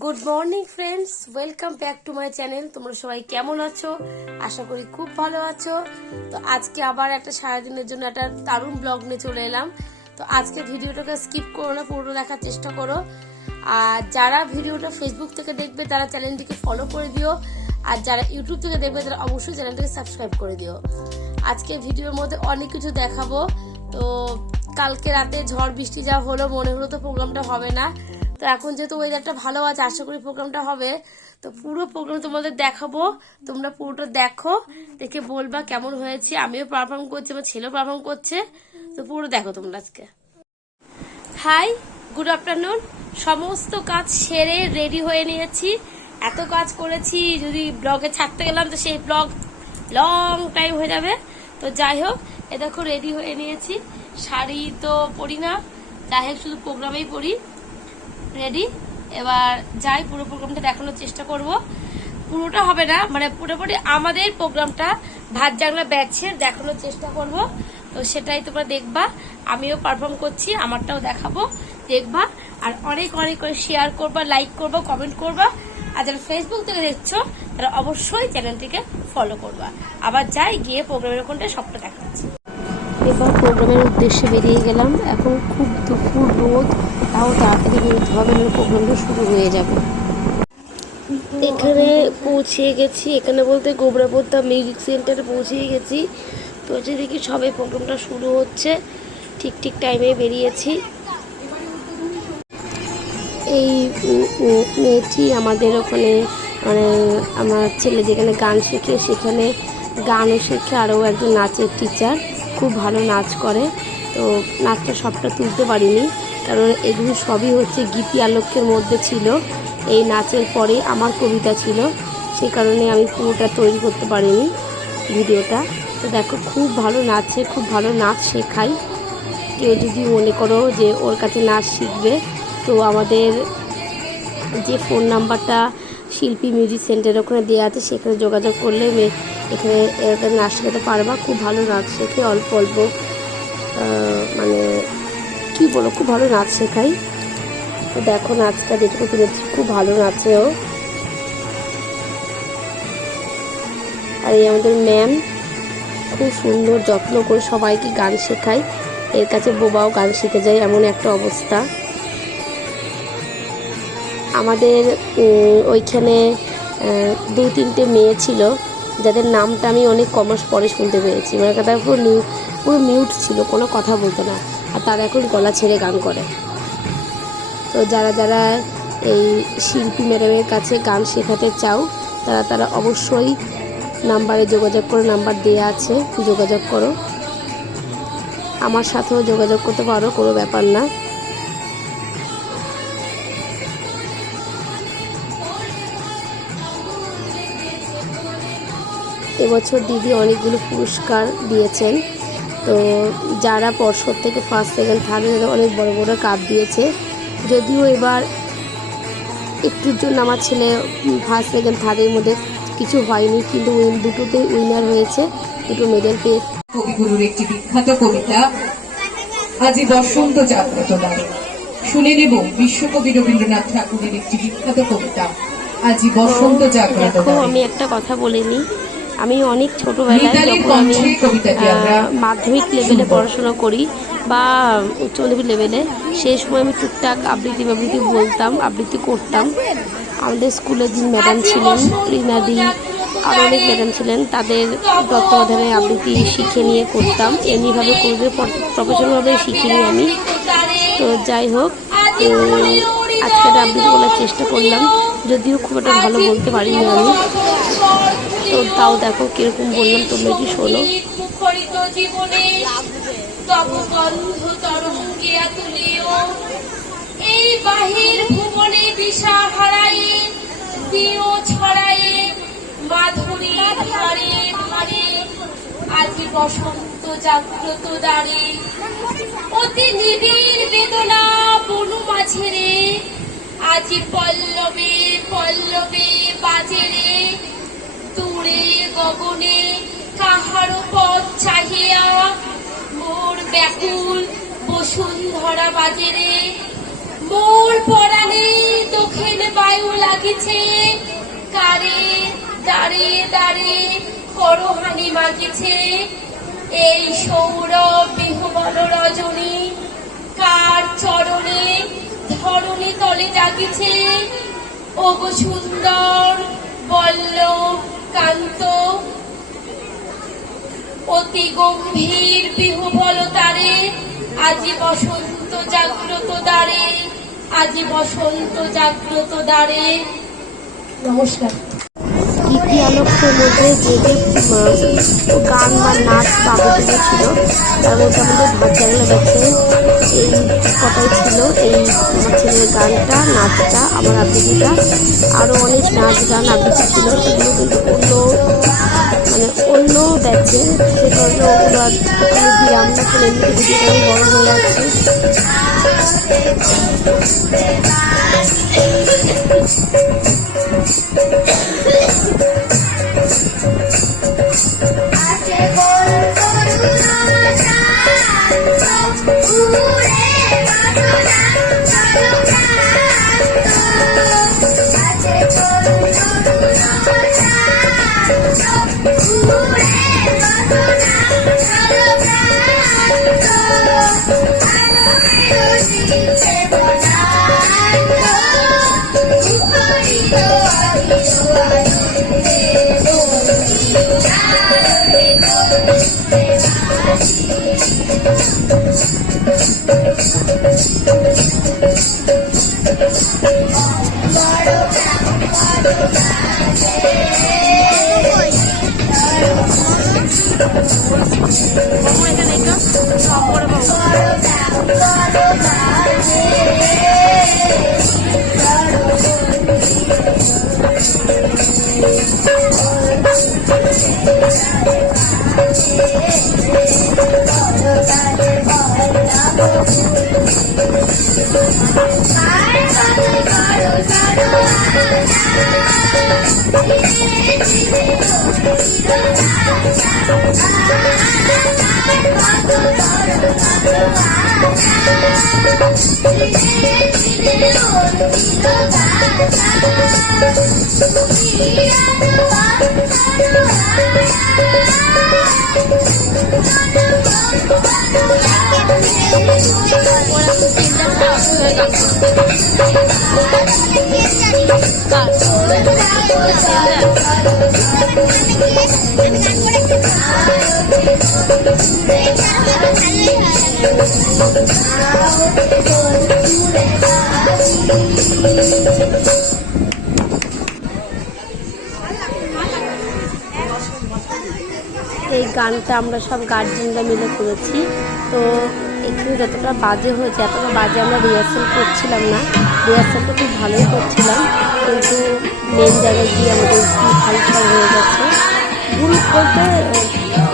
Good morning friends, welcome back to my channel. তোমরা সবাই কেমন আছো? আশা করি খুব ভালো আছো। তো আজকে আবার একটা সারাদিনের জন্য একটা দারুণ ব্লগ নিয়ে চলে এলাম। তো আজকে ভিডিওটাকে স্কিপ করো না, পুরো দেখার চেষ্টা করো। আর যারা ভিডিওটা ফেসবুক থেকে দেখবে তারা চ্যানেলটিকে ফলো করে দিও, আর যারা ইউটিউব থেকে দেখবে তারা অবশ্যই চ্যানেলটাকে সাবস্ক্রাইব করে দিও। আজকে ভিডিওর মধ্যে অনেক কিছু দেখাবো। তো কালকে রাতে ঝড় বৃষ্টি যা হলো, মনে হলো তো প্রোগ্রামটা হবে না। তো এখন যেহেতু ওয়েদারটা ভালো আছে, আশা করি প্রোগ্রামটা হবে। তো পুরো প্রোগ্রাম তোমাদের দেখাবো, তোমরা পুরোটা দেখো, দেখে বলবা কেমন হয়েছে। আমিও পারফর্ম করছি, আমার ছেলেও পারফর্ম করছে। তো পুরো দেখো তোমরা আজকে। Hi, good afternoon. সমস্ত কাজ সেরে রেডি হয়ে নিয়েছি। এত কাজ করেছি, যদি ব্লগে ছাড়তে গেলাম তো সেই ব্লগ লং টাইম হয়ে যাবে। তো যাই হোক, এ দেখো রেডি হয়ে নিয়েছি। শাড়ি তো পরি না, যাই হোক শুধু প্রোগ্রামেই পরি। রেডি, এবার যাই পুরো প্রোগ্রামটা দেখানোর চেষ্টা করব। পুরোটা হবে না, মানে পুরোপুরি আমাদের প্রোগ্রামটা ভাত জাগলা ব্যাচের দেখানোর চেষ্টা করব। তো সেটাই তোমরা দেখবা, আমিও পারফর্ম করছি, আমারটাও দেখাবো, দেখবা। আর অনেক অনেক করে শেয়ার করবা, লাইক করবা, কমেন্ট করবা। আর যারা ফেসবুক থেকে দেখছো তারা অবশ্যই চ্যানেলটিকে ফলো করবা। আবার যাই গিয়ে প্রোগ্রামের কোনটা সবটা দেখাচ্ছি। এবার প্রোগ্রামের উদ্দেশ্যে বেরিয়ে গেলাম। এখন খুব দুপুর রোদ, তাও তাড়াতাড়ি বেরোতে হবে, প্রোগ্রামটা শুরু হয়ে যাবে। এখানে পৌঁছে গেছি, এখানে বলতে গোবরাপোতা মিউজিক সেন্টারে পৌঁছে গেছি। তো হচ্ছে দেখি সবে প্রোগ্রামটা শুরু হচ্ছে, ঠিক ঠিক টাইমে বেরিয়েছি। এই মেয়েটি আমাদের ওখানে, মানে আমার ছেলে যেখানে গান শেখে সেখানে গানও শেখে, আরও একজন নাচের টিচার, খুব ভালো নাচ করে। তো নাচটা সবটা তুলতে পারিনি, কারণ এগুলো সবই হচ্ছে গীতি আলোকের মধ্যে ছিল। এই নাচের পরে আমার কবিতা ছিল, সেই কারণে আমি পুরোটা তৈরি করতে পারিনি ভিডিওটা। তো দেখো খুব ভালো নাচে, খুব ভালো নাচ শেখায়। কেউ যদি মনে করো যে ওর কাছে নাচ শিখবে, তো আমাদের যে ফোন নাম্বারটা শিল্পী মিউজিক সেন্টারের ওখানে দেওয়া আছে সেখানে যোগাযোগ করলে এখানে নাচ শেখাতে পারবা। খুব ভালো নাচ শেখে, অল্প অল্প, মানে কী বলো, খুব ভালো নাচ শেখাই। তো দেখো নাচটা যেটুকু তুলেছি, খুব ভালো নাচেও। আর এই আমাদের ম্যাম খুব সুন্দর যত্ন করে সবাইকে গান শেখায়। এর কাছে বোবাও গান শিখে যায়, এমন একটা অবস্থা। আমাদের ওইখানে 2-3টে মেয়ে ছিল যাদের নামটা আমি অনেক কমাস পরে শুনতে পেয়েছি। মানে তারা পুরো মিউট ছিল, কোনো কথা বলতো না, আর তারা এখন গলা ছেড়ে গান করে। তো যারা যারা এই শিল্পী ম্যাডামের কাছে গান শেখাতে চাও তারা অবশ্যই নাম্বারে যোগাযোগ করো, নাম্বার দেওয়া আছে, যোগাযোগ করো। আমার সাথেও যোগাযোগ করতে পারো, কোনো ব্যাপার না। এবছর দিদি অনেকগুলো পুরস্কার দিয়েছেন। তো যারা পর্ষদ থেকে ফার্স্ট সেকেন্ড থার্ড অনেক বড় বড় কাপ দিয়েছে। যদিও এবার একটুর জন্য আমার ছেলে ফার্স্ট সেকেন্ড থার্ডের মধ্যে কিছু হয়নি, কিন্তু দুটোতে উইনার হয়েছে, দুটো মেডেল পেয়ে। কবিগুরুর একটি বিখ্যাত কবিতা আজি বসন্ত জাগ্রত দ্বারে। শুনে নেব বিশ্বকবি রবীন্দ্রনাথ ঠাকুরের একটি বিখ্যাত কবিতা আজি বসন্ত জাগ্রত দ্বারে। আমি একটা কথা বলিনি, আমি অনেক ছোটবেলায় যখন আমি মাধ্যমিক লেভেলে পড়াশোনা করি বা উচ্চ মাধ্যমিক লেভেলে, সেই সময় আমি টুকটাক আবৃত্তি বলতাম, আবৃত্তি করতাম। আমাদের স্কুলে যে ম্যাডাম ছিলেন, রিনাদি, আরও অনেক ম্যাডাম ছিলেন, তাদের তত্ত্বাবধানে আবৃত্তি শিখে নিয়ে করতাম। এমনিভাবে করবে প্রফেশনালভাবে শিখিনি আমি। তো যাই হোক, আজকে একটা আবৃত্তি বলার চেষ্টা করলাম, যদিও খুব একটা ভালো বলতে পারিনি আমি। তো তাও দেখো কিরকম বললাম, তোমরা কি শোনো। এই বাহির ভুবনে দিশা হারায়ে দিও ছড়ায়ে মাধুরী ধারে ধারে আজি বসন্ত জাগ্রত দ্বারে। অতি নিবিড় বেদনা বনু মাঝে রে, আজি পল্লবে পল্লবে বাজে রে। দূরে গগনে কাহারো পথ চাহিয়া মোর ব্যাকুল বসুন্ধরা বাজে রে। মোর পরাণে দক্ষিণ বায়ু দাঁড়ে দাঁড়ে করহানি মাগিছে, এই সৌরভ বিহবল রজনী কার চরণে ধরণী তলে জাগিছে। ওগো সুন্দর বল্লভ কান্ত অতি গম্ভীর বিহবল তারে, আজি বসন্ত জাগ্রত দ্বারে, আজি বসন্ত জাগ্রত দ্বারে। নমস্কার। কীর্তি আলোকের মধ্যে যে যে গান বা নাচ বাবুদের ছিল তার মধ্যে আমাদের ভাত জানলা দেখছেন এই কথাই ছিল। এই আমার ছেলের গানটা, নাচটা, আমার আবৃত্তিটা, আরও অনেক নাচ গান আবৃত্তি ছিল, সেগুলো কিন্তু অন্য দেখছেন। সে কারণে ওগুলো বিরাম দেখেন, এমনিতে ভিডিওটা বড় হয়ে যাচ্ছে। এই গানটা আমরা সব গার্জেনরা মিলে করেছি। তো এখানে যতটা বাজে হয়েছে, এতটা বাজে আমরা রিহার্সাল করছিলাম না। রিহার্সালটা খুব ভালোই করছিলাম, কিন্তু মেন জায়গায় গিয়ে আমাদের ফাংশন হয়ে গেছে। ভুল বলতে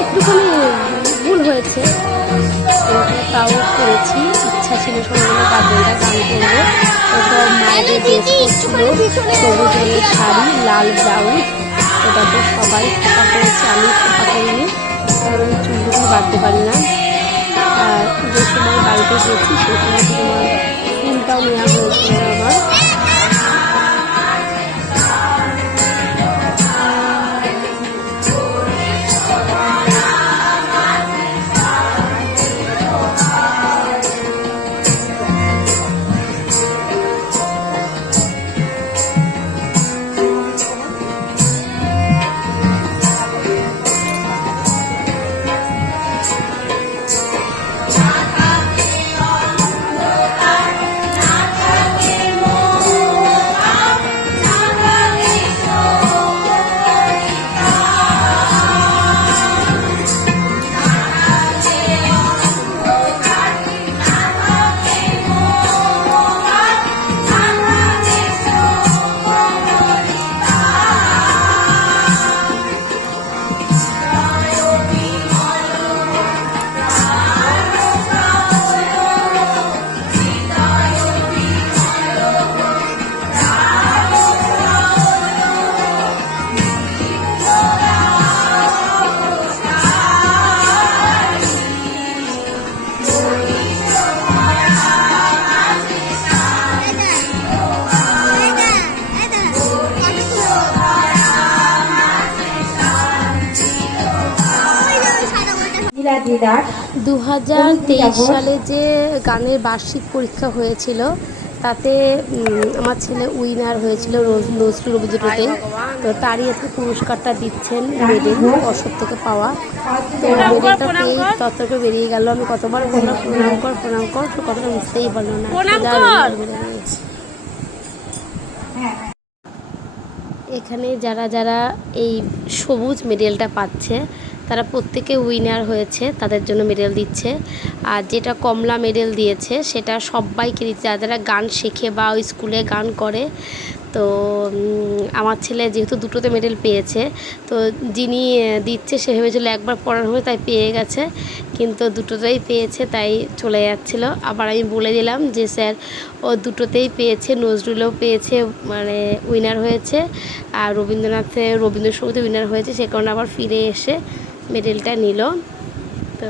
একটুখানি ভুল হয়েছে, তাও করেছি। ইচ্ছা ছিল সবাই গার্জেনরা গান করবো। তো সব মায়েদের ড্রেস করছিল, সবুজ রঙের শাড়ি, লাল ব্লাউজ। ওটাতে সবাই খোপা করেছে, আমি খোপা করিনি, কারণ চুলগুলো বাঁধতে পারি না। আর যে সময় বাড়িতে গেছি সেই সময় তোমার ফুলটাও নেওয়া হয়েছিল আমার। 2023 সালে যে গানের বার্ষিক পরীক্ষা হয়েছিল তাতে আমার ছেলে উইনার হয়েছিল নজরুল রবীন্দ্রতে। তো তারই আজকে পুরস্কারটা দিচ্ছেন, মেডেল অশোক থেকে পাওয়া। তো মেডেলটা পেয়েই ততটা বেরিয়ে গেল। আমি কতবার বললাম প্রণাম কর, তো কতটা বুঝতেই পারলো না। এখানে যারা যারা এই সবুজ মেডেলটা পাচ্ছে তারা প্রত্যেকে উইনার হয়েছে, তাদের জন্য মেডেল দিচ্ছে। আর যেটা কমলা মেডেল দিয়েছে সেটা সবাইকে দিচ্ছে যারা যারা গান শেখে বা ওই স্কুলে গান করে। তো আমার ছেলে যেহেতু দুটোতে মেডেল পেয়েছে, তো যিনি দিচ্ছে সে ভেবেছিল একবার পড়ানো হবে তাই পেয়ে গেছে, কিন্তু দুটোতেই পেয়েছে তাই চলে যাচ্ছিল। আবার আমি বলে দিলাম যে স্যার ও দুটোতেই পেয়েছে, নজরুলেও পেয়েছে, মানে উইনার হয়েছে, আর রবীন্দ্রসঙ্গীতে উইনার হয়েছে, সে কারণে আবার ফিরে এসে মেডেলটা নিল। তো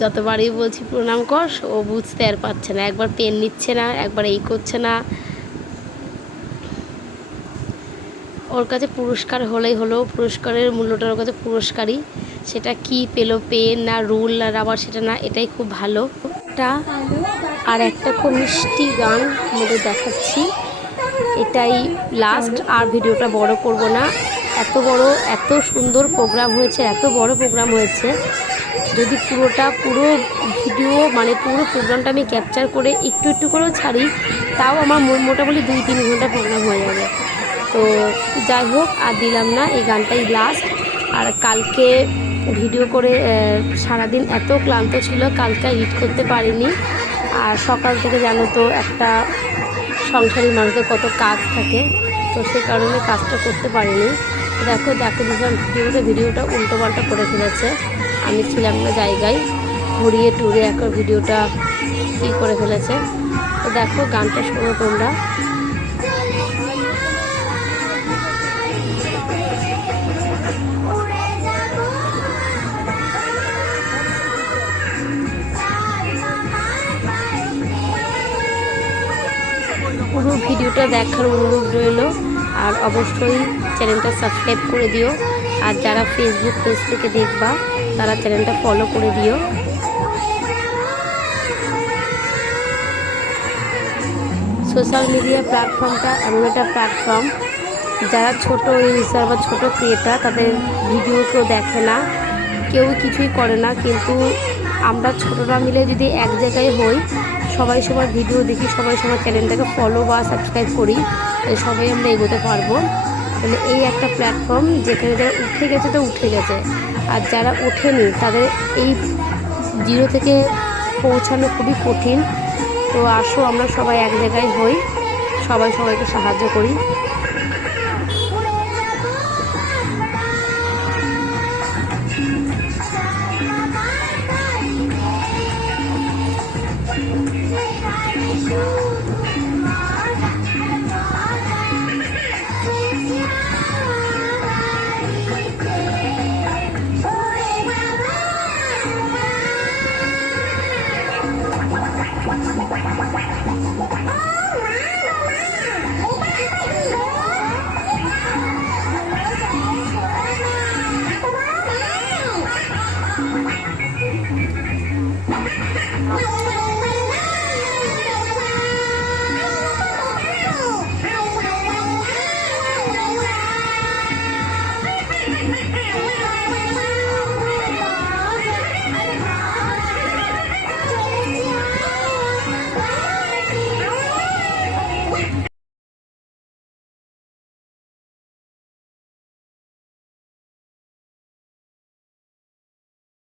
যতবারই বলছি প্রণাম কর, ও বুঝতে আর পারছে না, একবার পেন নিচ্ছে না, একবার এই করছে না। ওর কাছে পুরস্কার হলেই হলো, পুরস্কারের মূল্যটা ওর কাছে পুরস্কারই, সেটা কি পেলো, পেন না রুল না রাবার সেটা না, এটাই খুব ভালো। আর একটা খুব মিষ্টি গান আমাদের দেখাচ্ছি, এটাই লাস্ট, আর ভিডিওটা বড় করব না। এত সুন্দর প্রোগ্রাম হয়েছে, এত বড় প্রোগ্রাম হয়েছে, যদি পুরো ভিডিও মানে পুরো প্রোগ্রামটা আমি ক্যাপচার করে একটু একটু করেও ছাড়ি, তাও আমার মোটামুটি 2-3 ঘন্টা প্রোগ্রাম হয়ে যাবে। তো যাই হোক, আর দিলাম না, এই গানটাই লাস্ট। আর কালকে ভিডিও করে সারাদিন এত ক্লান্ত ছিল, কালকে এডিট করতে পারিনি। আর সকাল থেকে জানো তো একটা সংসারী মানুষদের কত কাজ থাকে, তো সে কারণে কাজটা করতে পারিনি। দেখো যাকে দিয়েছিলাম ভিডিওটা উল্টোপাল্টা করে ফেলেছে, আমি ছিলাম না জায়গায়, ঘুরিয়ে টুরিয়ে একটা ভিডিওটা কী করে ফেলেছে। তো দেখো গানটা শোনো তোমরা। পুরো ভিডিওটা দেখার অনুরোধ রইল, আর অবশ্যই চ্যানেলটা সাবস্ক্রাইব করে দিও। আর যারা ফেসবুক পেজ থেকে দেখবা তারা চ্যানেলটা ফলো করে দিও। সোশ্যাল মিডিয়া প্ল্যাটফর্মটা এমন একটা প্ল্যাটফর্ম, যারা ছোট ইউজার বা ছোট ক্রিয়েটার তাদের ভিডিও কেউ দেখে না, কেউ কিছুই করে না, কিন্তু আমরা ছোটরা মিলে যদি এক জায়গায় হই, সবাই সবার ভিডিও দেখি, সবাই সবার চ্যানেলটাকে ফলো বা সাবস্ক্রাইব করি, সবাই আমরা এগোতে পারবো। মানে এই একটা প্ল্যাটফর্ম যেখানে যারা উঠে গেছে তো উঠে গেছে, আর যারা ওঠেনি তাদের এই 0 থেকে পৌঁছানো খুবই কঠিন। তো আসো আমরা সবাই এক জায়গায় হই, সবাই সবাইকে সাহায্য করি।